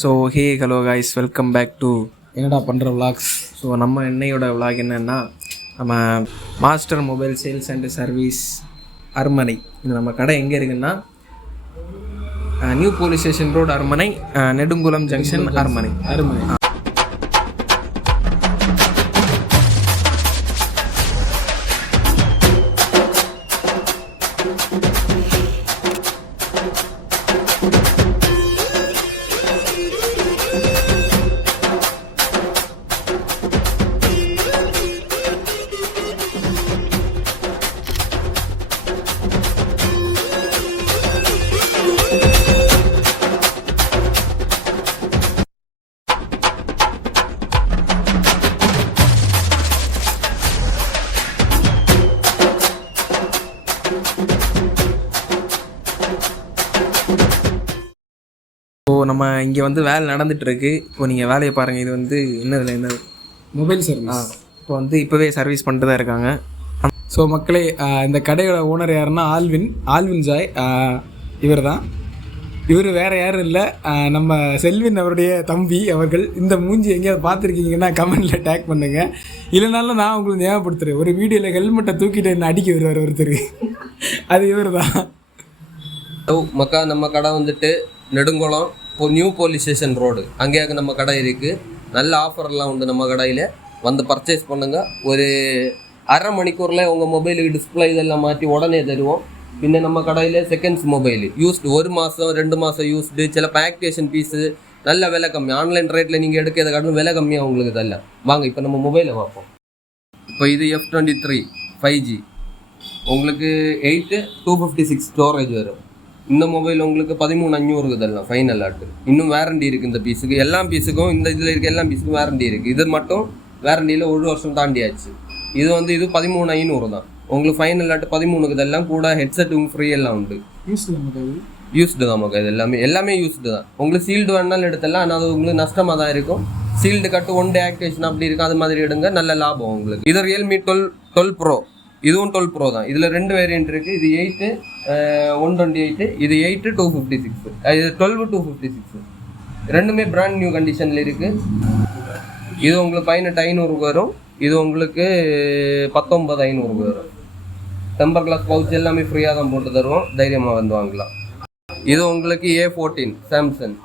So hey hello guys, welcome back to என்னடா பண்ணுற vlogs. So நம்ம என்னையோட விளாக் என்னென்னா, நம்ம master mobile sales and service அரண்மனை. இது நம்ம கடை எங்கே இருக்குன்னா, நியூ போலீஸ் ஸ்டேஷன் ரோடு அரண்மனை, நெடுங்குளம் ஜங்ஷன் அரண்மனை. ஸோ நம்ம இங்கே வந்து வேலை நடந்துகிட்ருக்கு. இப்போ நீங்கள் வேலையை பாருங்கள். இது வந்து என்ன மொபைல் சர்வீஸ். இப்போ வந்து இப்போவே சர்வீஸ் பண்ணிட்டு தான் இருக்காங்க. ஸோ மக்களே, இந்த கடையோட ஓனர் யாருன்னா ஆல்வின் ஜாய். இவர் தான். இவர் வேறு யாரும் இல்லை, நம்ம செல்வின் அவருடைய தம்பி அவர்கள். இந்த மூஞ்சி எங்கேயாவது பார்த்துருக்கீங்கன்னா கமெண்டில் டேக் பண்ணுங்கள். இல்லைனாலும் நான் உங்களுக்கு ஞாபகப்படுத்துகிறேன். ஒரு வீடியோவில் ஹெல்மெட்டை தூக்கிட்டு என்ன அடிக்க வருவார் ஒருத்தர், அது இவர் தான். மக்கா நம்ம கடை வந்துட்டு Nedungulam new police station road, அங்கேயாக நம்ம கடை இருக்குது. நல்ல ஆஃபர்லாம் உண்டு நம்ம கடையில். வந்து பர்ச்சேஸ் பண்ணுங்கள். ஒரு அரை மணிக்கூரில் உங்கள் மொபைலுக்கு டிஸ்பிளே இதெல்லாம் மாற்றி உடனே தருவோம். பின்ன நம்ம கடையில் செகண்ட்ஸ் மொபைல் யூஸ்டு 1 மாதம் 2 மாதம் யூஸ்டு, சில ஆக்டிவேஷன் பீஸு நல்ல விலை கம்மி. ஆன்லைன் ரேட்டில் நீங்கள் எடுக்கிறத காட்டிலும் விலை கம்மியாக உங்களுக்கு தரல. வாங்க இப்போ நம்ம மொபைலை பார்ப்போம். இப்போ இது F23 5G, உங்களுக்கு 8/256 ஸ்டோரேஜ் வரும். இந்த மொபைல் உங்களுக்கு 13,500 இதெல்லாம் ஃபைனல் ஆட்டு. இன்னும் வேரண்டி இருக்குது இந்த பீஸுக்கு. எல்லா பீஸுக்கும் இந்த இதில் இருக்க எல்லா பீஸுக்கும் வேரண்டி இருக்குது. இது மட்டும் வேரண்டியில் 1 வருஷம் தாண்டியாச்சு. இது 13,500 தான். உங்களுக்கு ஃபைனல் ஆட்டு 13க்கு இதெல்லாம் கூட ஹெட்செட் ஃப்ரீ எல்லாம் உண்டு. யூஸ்டு தான் மக்கள். இது எல்லாமே யூஸ்டு தான். உங்களுக்கு சீல்டு வேணாலும் எடுத்துடலாம். ஆனால் அது உங்களுக்கு நஷ்டமாக தான் இருக்கும். சீல்டு கட்டு 1 டே ஆக்டிவேஷன் அப்படி இருக்கும். அது மாதிரி எடுங்க, நல்ல லாபம் உங்களுக்கு. இது ரியல்மி 12 ப்ரோ. இதுவும் 12 ப்ரோ தான். இதில் 2 வேரியன்ட் இருக்குது. இது 8/128, இது 8/256, இது 12/256. ரெண்டுமே பிராண்ட் நியூ கண்டிஷனில் இருக்குது. இது உங்களுக்கு 18,500 வரும். இது உங்களுக்கு 19,500 வரும். டெம்பர் கிளாஸ் பவுச் எல்லாமே ஃப்ரீயாக தான் போட்டு தருவோம். தைரியமாக வந்து வாங்கலாம். இது உங்களுக்கு A14 சாம்சங்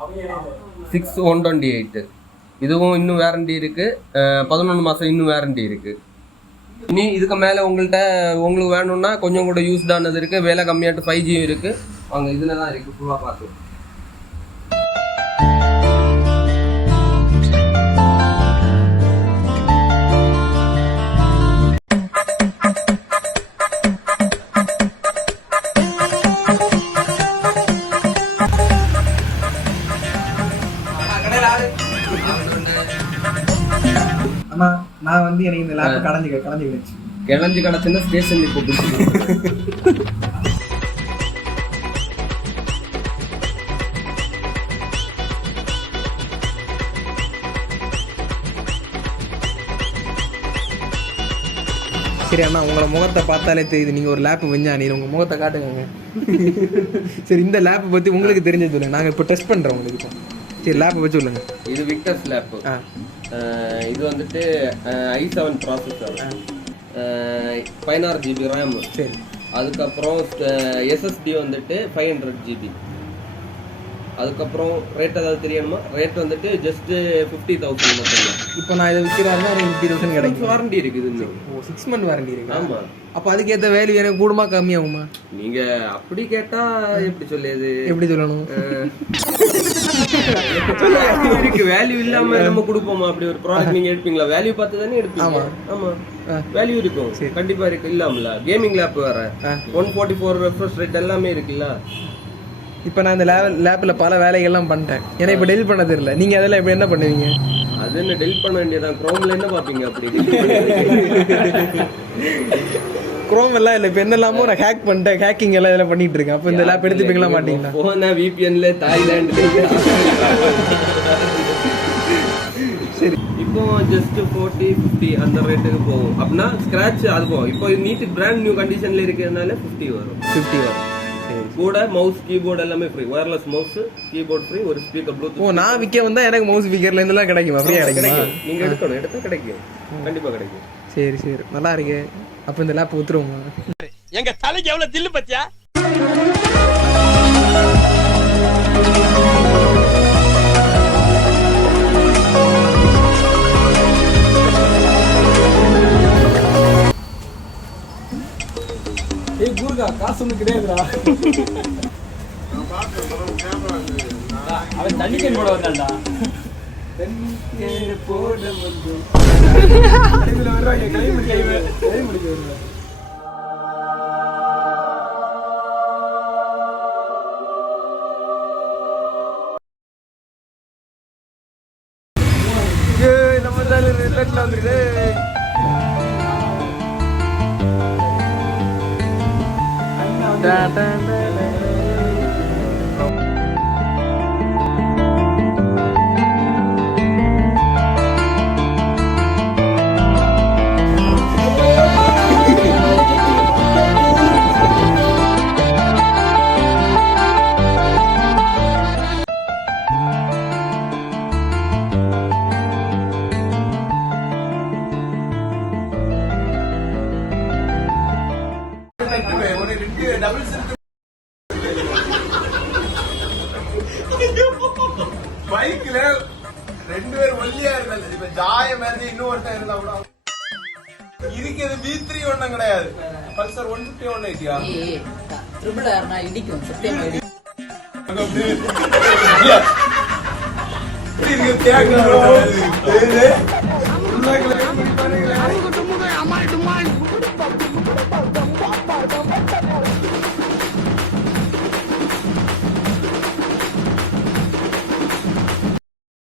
6/128. இதுவும் இன்னும் வேரண்டி இருக்குது. 11 மாதம் இன்னும் வேரண்டி இருக்குது. இனி இதுக்கு மேலே உங்களுக்கு வேணும்னா கொஞ்சம் கூட யூஸ்டானது இருக்குது. விலை கம்மியாட்டு 5G இருக்குது. வாங்க, இதில் தான் இருக்குது. ஃபுல்லாக பார்த்து ஆனால் நான் வந்து எனக்கு இந்த லேப் கிளஞ்சி கிடச்சுன்னா ஸ்டேஷன் இப்போ சரி அண்ணா, உங்களை முகத்தை பார்த்தாலே தெரியுது நீங்கள் ஒரு லேப்பு வெஞ்சானி. உங்கள் முகத்தை காட்டுங்க. சரி, இந்த லேப்பை பற்றி உங்களுக்கு தெரிஞ்சது இல்லை. நாங்கள் இப்போ டெஸ்ட் பண்ணுறோம் உங்களுக்கு. சரி, லேப்பை வச்சு சொல்லுங்க. இது விக்டர்ஸ் லேப்பு. இது வந்துட்டு i7 ப்ராசஸர், 16 GB ரேம். சரி, அதுக்கப்புறம் SSD வந்துட்டு 500 GB. அதுக்கப்புறம் ரேட் ஏதாவது தெரியணுமா? ரேட் வந்துட்டு ஜஸ்ட் 50,000 மட்டும். இப்போ நான் இதை விற்கிறாருன்னா ஒரு 50,000 கிடைக்கும். வாரண்டி இருக்குது. இன்னும் 6 month வாரண்டி இருக்கு. ஆமாம். அப்போ அதுக்கேற்ற வேல்யூ எனக்கு கூடுமா கம்மியாகுமா? நீங்கள் அப்படி கேட்டால் எப்படி சொல்லியது? எப்படி சொல்லணும்? இருக்கு வேல்யூ இல்லாம நம்ம கொடுப்போமா? அப்படி ஒரு ப்ராடக்ட் நீங்க எடுப்பீங்களா? வேல்யூ பார்த்து தானே எடுப்பீங்க. ஆமா, வேல்யூ இருக்கும் கண்டிப்பா. இருக்கு இல்லாமல கேமிங் லேப் வேற 144 ரெஃப்ரெஷ் ரேட் எல்லாமே இருக்குல்ல. இப்போ நான் இந்த லேப்பில் பல வேலைகள்லாம் பண்ணிட்டேன். ஏன்னா இப்போ டெலிட் பண்ண தெரியல. நீங்கள் அதெல்லாம் இப்போ என்ன பண்ணுவீங்க? அது என்ன டெலிட் பண்ண வேண்டியதான். குரோம்ல என்ன பார்ப்பீங்க? அப்படி குரோம் எல்லாம் இல்லை. இப்போ என்னெல்லாமோ நான் ஹேக் பண்ணிட்டேன். ஹேக்கிங் எல்லாம் இதெல்லாம் பண்ணிட்டு இருக்கேன். அப்போ இந்த லேப் எடுத்துப்பீங்களா மாட்டீங்களா? போனா VPNல தாய்லாந்து. சரி, இப்போ ஜஸ்ட் 40-50 அந்த ரேட்டுக்கு போகும். அப்படின்னா ஸ்க்ராட்ச் அது போகும். இப்போ நீட் பிராண்ட் நியூ கண்டிஷன்ல இருக்கிறதுனால 50 வரும். கூட மவுஸ் கீபோர்டு எல்லாமே free. Wireless mouse, keyboard free, ஒரு ஸ்பீக்கர் ப்ளூடூத். ஓ, நான் விற்க வந்தால் எனக்கு மவுஸ் ஸ்பீக்கர்ல இருந்தெல்லாம் கிடைக்குமா? ஃப்ரீயாக கிடைக்குமா? நீங்கள் எடுக்கணும், எடுத்தால் கிடைக்கும், கண்டிப்பாக கிடைக்கும். சரி சரி, நல்லா இருக்கு. அப்போ இந்த லேப் ஊத்துருவோமா? எங்க தலைக்கு எவ்வளவு தில்லு பத்தியா? ஏய் குருகா, காசு ஒன்றும் கிடையாதுடா. அவன் தண்ணி கேன் போட வந்தான்டா. தண்ணி கேன் போட வந்து இதுல வர்றாங்க. கை முடிக்க வருவாங்க. நம்ம தான் ரிசல்ட்ல வந்துருக்கு. பைக்ல 2 பேர் ஒல்லியா இருந்தாங்க. இப்ப ஜாய மாதிரி இன்னொருத்தன் இருந்தா கூட இருக்கிறது V3 ஒண்ணும் கிடையாது. பல்சர் 150 180 ட்ரிபிள் ஆர்னா இடிக்கும் சத்தியமா இடிக்கும். இருக்கு தேங்க